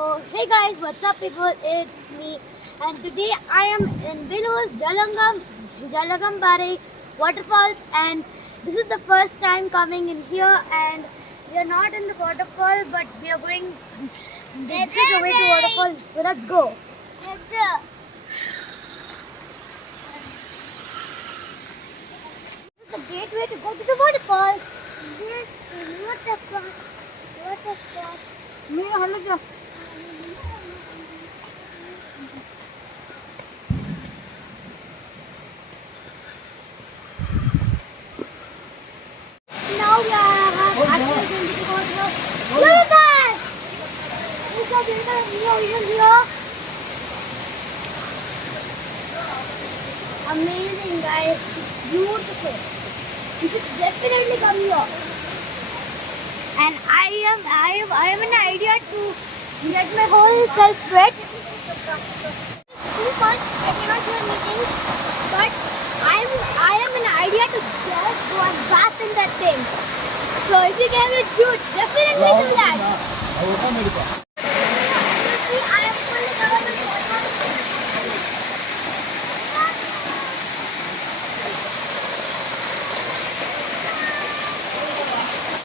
Oh, hey guys, what's up people? It's me and today I am in Vellore's Jalagamparai Waterfalls and this is the first time coming in here and we are not in the waterfall but we are going this is the way to waterfall, so let's go. This is the gateway to go to the waterfalls. Yes, waterfall. Waterfall. Now we are actually going to go to the look at that! Look at it here. Amazing guys, it's beautiful. You should definitely come here. And I have an idea to get my whole self wet. Too much, I cannot do anything, but I have an idea to just go and bath in that thing. So if you can do it, definitely do that.